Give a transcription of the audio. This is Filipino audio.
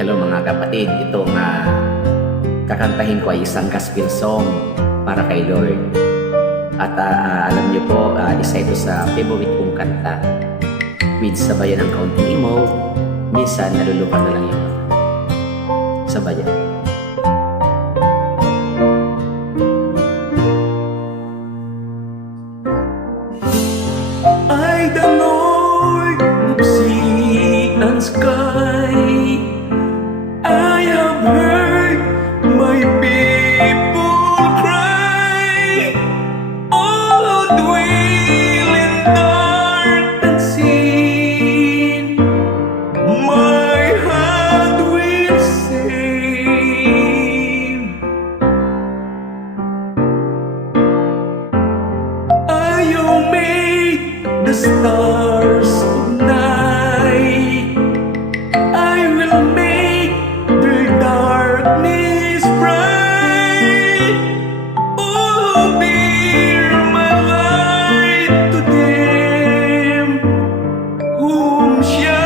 Hello mga kapatid, itong kakantahin ko ay isang gospel song para kay Lord. At alam niyo po, isa ito sa favorite kong kanta. With sabayan ng kaunting emo, minsan nalulupan na lang yung sabayan. I the Lord of sea and sky, I have heard my people cry, all who dwell in dark and sin, my hand will save. You made the stars of night, I will make their darkness bright. Oh, bear my light to them, whom shall